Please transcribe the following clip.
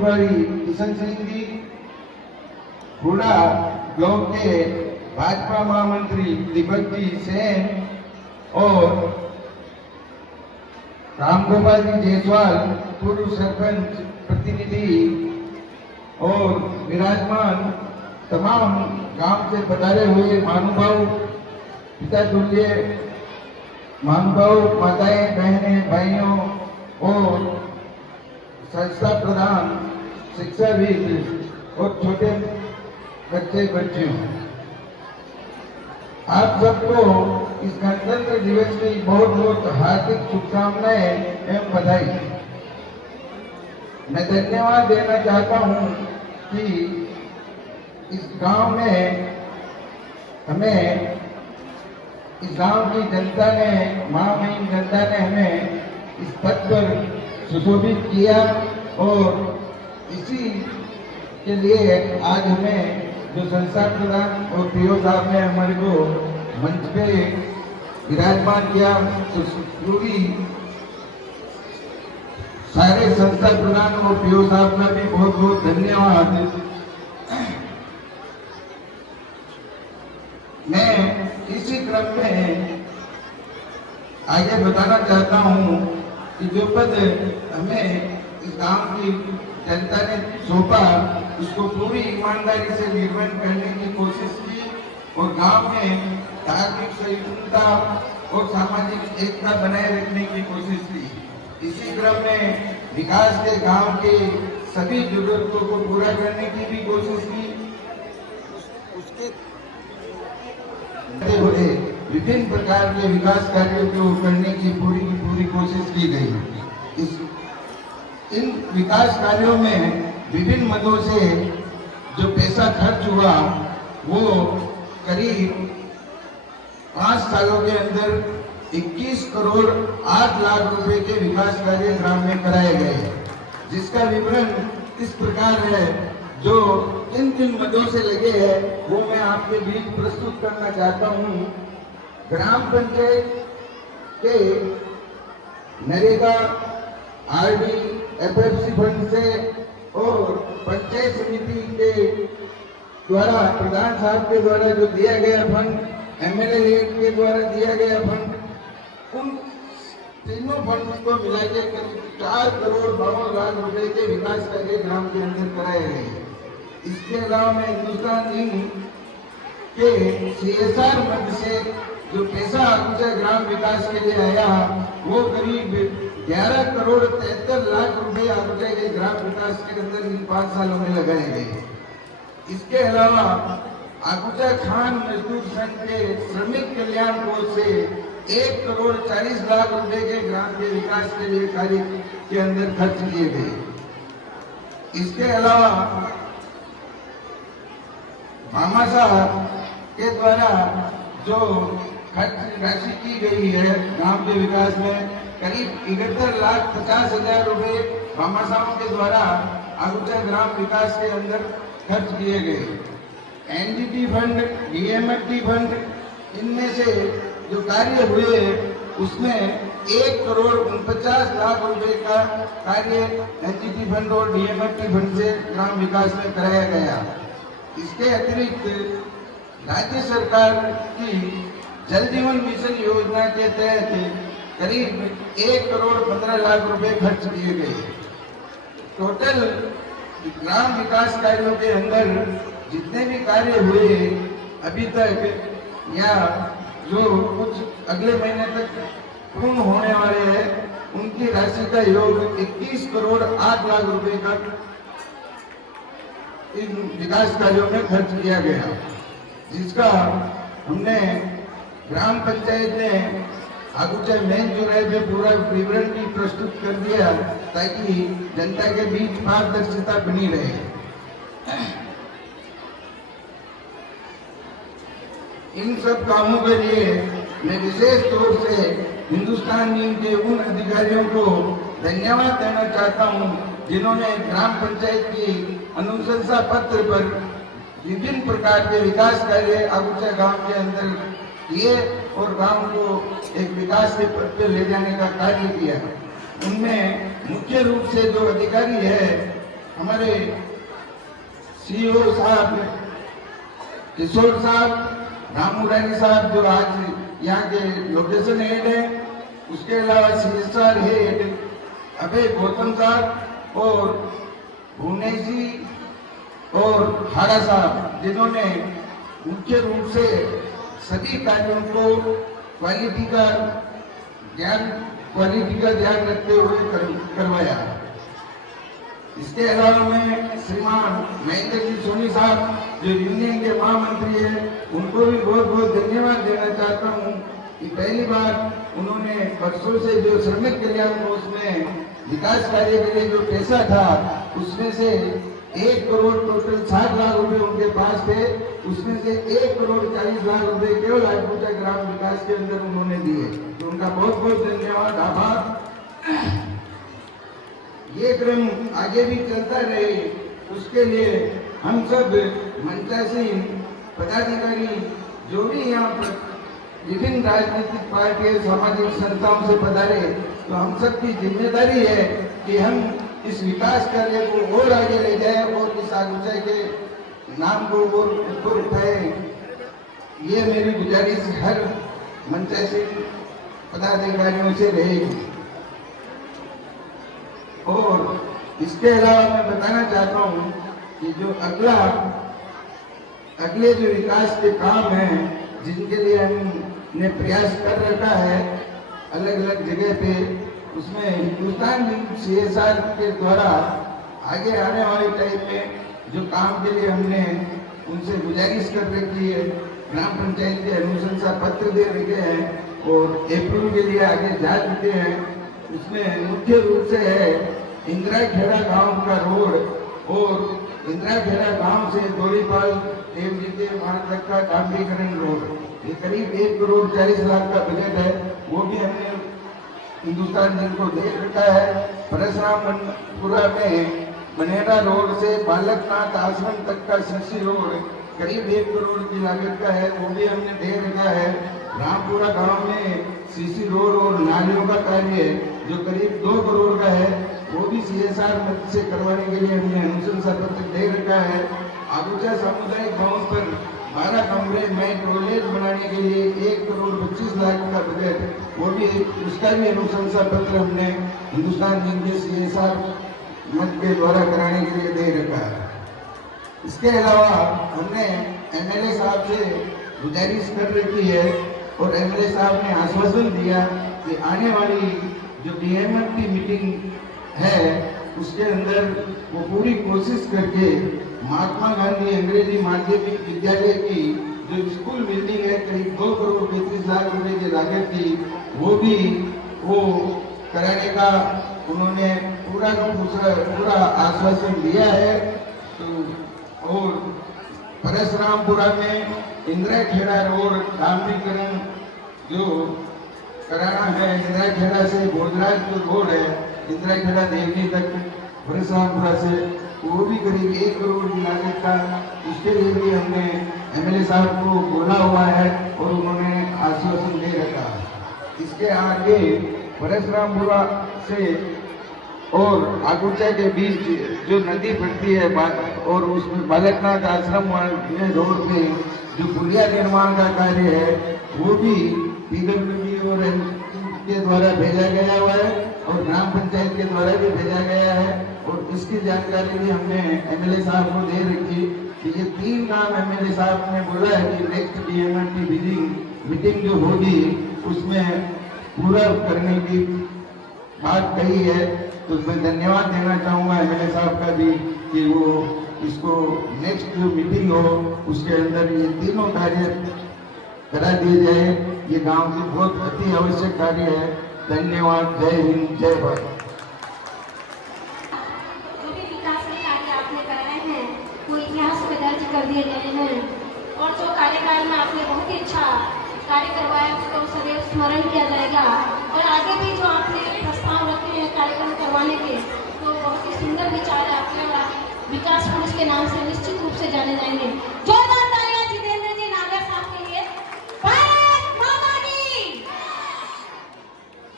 किशन सिंह जी, हुडा गांव के भाजपा महामंत्री दीपक जी सेन और रामगोपाल जी जायसवाल पूर्व सरपंच प्रतिनिधि और विराजमान तमाम गांव से पधारे हुए महानुभाव, पिता तुल्य महानुभाव, माताएं, बहनें, भाइयों और संस्था प्रधान, शिक्षाविद और छोटे बच्चे बच्चियों, आप सबको इस गणतंत्र दिवस की बहुत बहुत हार्दिक शुभकामनाएं एवं बधाई। मैं धन्यवाद देना चाहता हूं कि इस गांव में हमें, इस गांव की जनता ने, महामहिम जनता ने हमें इस पद पर सुशोभित किया और इसी के लिए आज हमें जो संस्था प्रधान और पीओ साहब ने हमारे को मंच पे विराजमान किया, तो पूरी सारे संस्था प्रधान और पीओ साहब का भी बहुत बहुत धन्यवाद। मैं इसी क्रम में आगे बताना चाहता हूं कि जो पद हमें इस गांव की जनता ने सौंपा, उसको पूरी ईमानदारी से निर्वहन करने की कोशिश की और गांव में धार्मिक सहिष्णुता और सामाजिक एकता बनाए रखने की कोशिश की। इसी क्रम में विकास के गांव के सभी जरूरतों को पूरा करने की भी कोशिश की। उसके हुए विभिन्न प्रकार के विकास कार्यों को करने की पूरी कोशिश की गई। इन विकास कार्यों में विभिन्न मदों से जो पैसा खर्च हुआ वो करीब 5 सालों के अंदर 21 करोड़ 8 लाख रुपए के विकास कार्य ग्राम में कराए गए, जिसका विवरण इस प्रकार है। जो किन किन मदों से लगे हैं वो मैं आपके बीच प्रस्तुत करना चाहता हूँ। ग्राम पंचायत के नरेगा, आरडी, एफएफसी फंड से और पंचायत समिति के द्वारा, प्रधान साहब के द्वारा जो दिया गया फंड, एमएलए के द्वारा दिया गया फंड, उन तीनों फंड को मिला के करीब 4 करोड़ 52 लाख रुपए के विकास कार्य ग्राम के अंदर कराए गए। इसके अलावा मैं हिंदुस्तान जिंक के सीएसआर मद से जो पैसा अगुचा ग्राम विकास के लिए आया वो करीब 11 करोड़ 73 लाख रुपए अगुचा के ग्राम विकास के अंदर इन 5 सालों में लगाए गए। इसके अलावा अगुचा खान मजदूर संघ के श्रमिक कल्याण कोष से 1 करोड़ 40 लाख रुपए के ग्राम के विकास के लिए कार्य के अंदर खर्च किए गए। इसके अलावा मामा साहब के द्वारा जो खर्च राशि की गई है गांव के विकास में, करीब 71,50,000 रुपए मामा साहब के द्वारा अगुचा ग्राम विकास के अंदर खर्च किए गए। एनडीटी फंड, डीएमएफटी फंड, इनमें से जो कार्य हुए उसमें 1 करोड़ 49 लाख रुपए का कार्य एनडीटी फंड और डीएमएफटी फंड से ग्राम विकास में कराया गया। इसके अतिरिक्त राज्य सरकार की जल जीवन मिशन योजना के तहत करीब 1 करोड़ 15 लाख रुपए खर्च किए गए। टोटल ग्राम विकास कार्यों के अंदर जितने भी कार्य हुए अभी तक या जो कुछ अगले महीने तक पूर्ण होने वाले हैं, उनकी राशि का योग 21 करोड़ 8 लाख रुपए का इन विकास कार्यों में खर्च किया गया, जिसका हमने ग्राम पंचायत ने अगुचा मेन चौराहे पे पूरा विवरण भी प्रस्तुत कर दिया ताकि जनता के बीच पारदर्शिता बनी रहे। इन सब कामों के लिए मैं विशेष तौर से हिंदुस्तान जिंक के उन अधिकारियों को धन्यवाद देना चाहता हूं जिन्होंने ग्राम पंचायत की अनुशंसा पत्र पर विभिन्न प्रकार के विकास कार्य अगुचा गांव के अंदर किए और गांव को एक विकास के पथ पे ले जाने का कार्य किया। उनमें मुख्य रूप से जो अधिकारी है हमारे सीईओ साहब किशोर साहब, राम मुरारी साहब जो आज यहाँ के लोकेशन हेड है, उसके अलावा CSR हेड अभय गौतम साहब और भुवनेश जी और हाड़ा साहब, जिन्होंने मुख्य रूप से सभी कार्यों को क्वालिटी का ध्यान रखते हुए करवाया। इसके अलावा मैं श्रीमान महेंद्र जी सोनी साहब जो यूनियन के महामंत्री हैं, उनको भी बहुत बहुत धन्यवाद देना चाहता हूँ कि पहली बार उन्होंने वर्षों से जो श्रमिक कल्याण कोष में विकास कार्य के लिए जो पैसा था, उसमें से 1 करोड़ टोटल 7 लाख रुपए उनके पास थे, उसमें से 1 करोड़ 40 लाख रुपए केवल आजपूजा ग्राम विकास के अंदर उन्होंने दिए। तो उनका बहुत बहुत धन्यवाद, आभार। ये क्रम आगे भी चलता रहे, उसके लिए हम सब मंचासीन पदाधिकारी जो भी यहाँ पर विभिन्न राजनीतिक पार्टियों सामाजिक संस्थाओं से पधारे, तो हम सब की जिम्मेदारी है कि हम इस विकास कार्य को और आगे ले जाए और इस आगुचाई के नाम को और ऊपर उठाए। ये मेरी गुजारिश हर मंचासीन पदाधिकारियों से रहेगी। और इसके अलावा मैं बताना चाहता हूँ कि जो अगले जो विकास के काम हैं, जिनके लिए हमने प्रयास कर रखा है अलग अलग जगह पे, उसमें हिंदुस्तान CSR के द्वारा आगे आने वाले टाइम में जो काम के लिए हमने उनसे गुजारिश कर रखी है, ग्राम पंचायत के अनुशंसा पत्र दे रखे हैं और अप्रूवल के लिए आगे जा चुके हैं। उसमें मुख्य रूप से है इंदिरा खेड़ा गांव का रोड और इंदिरा खेड़ा गांव से गोलीपाल देव जी के मार्ग तक का डांबरीकरण रोड। ये करीब 1 करोड़ 40 लाख का बजट है, वो भी हमने हिंदुस्तान जिन को दे रखा है। परशुरामपुरा में बनेरा रोड से बालकनाथ आश्रम तक का CC रोड करीब 1 करोड़ की लागत का है, वो भी हमने दे रखा है। रामपुरा गांव में CC रोड और नालियों का कार्य जो करीब 2 करोड़ का है, वो भी CSR मद से करवाने के लिए हमने अनुशंसा पत्र दे रखा है। आगुचा सामुदायिक भवन पर 12 कमरे में टॉयलेट बनाने के लिए 1 करोड़ 25 लाख का बजट, वो भी उसका भी अनुशंसा पत्र हमने हिंदुस्तान जिन के CSR मद के द्वारा कराने के लिए दे रखा है। इसके अलावा हमने MLA साहब से गुजारिश कर रखी है और MLA साहब ने आश्वासन दिया कि आने वाली जो DMF की मीटिंग है, उसके अंदर वो पूरी कोशिश करके महात्मा गांधी अंग्रेजी माध्यमिक विद्यालय की जो स्कूल बिल्डिंग है करीब 2 करोड़ 35 लाख रुपए की लागत की, वो कराने का उन्होंने पूरा आश्वासन दिया है। तो और परशुरामपुरा में इंदिरा खेड़ा रोड डांबरीकरण जो कराना है, इंदिरा खेड़ा से भोजराज जो रोड है इंदिरा खेड़ा देवनी तक परशुरामपुरा से, वो भी करीब 1 करोड़ की लागत का, उसके लिए भी हमने MLA साहब को बोला हुआ है और उन्होंने आश्वासन दे रखा। इसके आगे परशुरामपुरा से और आगुचा के बीच जो नदी पड़ती है और उसमें बालकनाथ आश्रम रोड पे जो पुलिया निर्माण का कार्य है, वो भी PWD और के द्वारा भेजा गया हुआ है और ग्राम पंचायत के द्वारा भी भेजा गया है। और इसकी जानकारी भी हमने MLA साहब को दे रखी कि ये 3 काम MLA साहब ने बोला है कि नेक्स्ट DMF की मीटिंग जो होगी उसमें पूरा करने की बात कही है। तो मैं धन्यवाद देना चाहूँगा MLA साहब का भी कि वो इसको नेक्स्ट जो मीटिंग हो उसके अंदर ये तीनों कार्य करा दिए जाए। ये गांव की बहुत अति आवश्यक कार्य है। धन्यवाद। जय हिंद, जय भारत। जो भी विकास के कार्य आपने कराए हैं वो इतिहास में दर्ज कर दिए गए हैं और जो कार्यकाल में आपने बहुत ही अच्छा कार्य करवाया उसको सदैव स्मरण किया जाएगा और आगे भी जो आपने